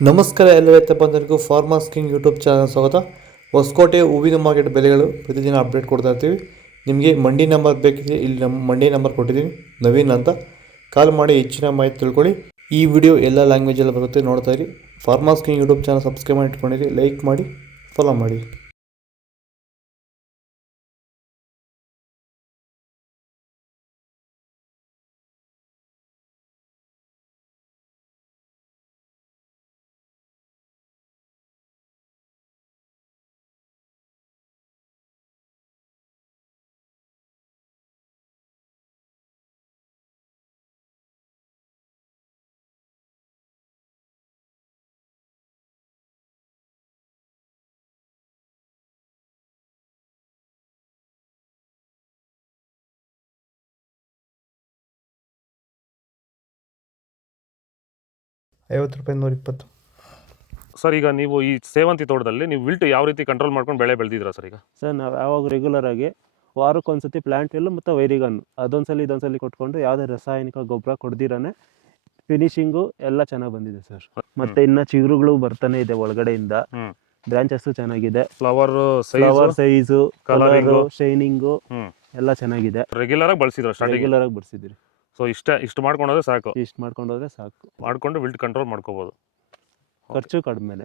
ನಮಸ್ಕಾರ ಎಲ್ಲ ರೈತ ಬಂಧುಗಳಿಗೂ ಫಾರ್ಮರ್ಸ್ ಕಿಂಗ್ ಯೂಟ್ಯೂಬ್ ಚಾನಲ್ ಸ್ವಾಗತ. ಹೊಸಕೋಟೆ ಹೂವಿನ ಮಾರ್ಕೆಟ್ ಬೆಲೆಗಳು ಪ್ರತಿದಿನ ಅಪ್ಡೇಟ್ ಕೊಡ್ತಾ ಇರ್ತೀವಿ. ನಿಮಗೆ ಮಂಡಿ ನಂಬರ್ ಬೇಕಿದ್ರೆ ಇಲ್ಲಿ ನಮ್ಮ ಮಂಡಿ ನಂಬರ್ ಕೊಟ್ಟಿದ್ದೀನಿ, ನವೀನ್ ಅಂತ. ಕಾಲ್ ಮಾಡಿ ಹೆಚ್ಚಿನ ಮಾಹಿತಿ ತಿಳ್ಕೊಳ್ಳಿ. ಈ ವಿಡಿಯೋ ಎಲ್ಲ ಲ್ಯಾಂಗ್ವೇಜಲ್ಲಿ ಬರುತ್ತೆ, ನೋಡ್ತಾ ಇರಿ. Farmers king YouTube channel subscribe ಮಾಡಿ ಇಟ್ಕೊಂಡಿರಿ, ಲೈಕ್ ಮಾಡಿ, ಫಾಲೋ ಮಾಡಿ. ₹50, ₹120. ಸರ್, ಈಗ ನೀವು ಈ ಸೇವಂತಿ ತೋಟದಲ್ಲಿ ನೀವು ವಿಲ್ಟ್ ಯಾವ ರೀತಿ ಕಂಟ್ರೋಲ್ ಮಾಡ್ಕೊಂಡು ಬೆಳೆ ಬೆಳೆದಿದ್ದೀರಾ ಸರ್? ಈಗ ಸರ್ ನಾವು ಯಾವಾಗ ರೆಗ್ಯುಲರ್ ಆಗಿ ವಾರಕ್ಕೊಂದ್ಸತಿ ಪ್ಲಾಂಟ್ ವಿಲ್ ಮತ್ತು ವೈರಿಗನ್ ಇದೊಂದ್ಸಲಿ ಕೊಟ್ಕೊಂಡು ಯಾವುದೇ ರಾಸಾಯನಿಕ ಗೊಬ್ಬರ ಕೊಡ್ದಿರಾನೆ ಫಿನಿಶಿಂಗು ಎಲ್ಲ ಚೆನ್ನಾಗಿ ಬಂದಿದೆ ಸರ್. ಮತ್ತೆ ಇನ್ನ ಚಿಗುರುಗಳು ಬರ್ತಾನೆ ಇದೆ ಒಳಗಡೆಯಿಂದ. ಬ್ರಾಂಚಸ್ ಚೆನ್ನಾಗಿದೆ, ಫ್ಲವರ್ ಸೈಜು, ಕಲರು, ಶೈನಿಂಗು ಎಲ್ಲ ಚೆನ್ನಾಗಿದೆ. ರೆಗ್ಯುಲರ್ ಆಗಿ ಬಳಸಿದ್ರಿ. ಸೊ ಇಷ್ಟು ಮಾಡ್ಕೊಂಡೋದ್ರೆ ಸಾಕು. ಇಷ್ಟು ಮಾಡ್ಕೊಂಡೋದ್ರೆ ಸಾಕು, ಮಾಡ್ಕೊಂಡು ವಿಲ್ಟ್ ಕಂಟ್ರೋಲ್ ಮಾಡ್ಕೋಬಹುದು. ಖರ್ಚು ಕಡಿಮೆನೆ.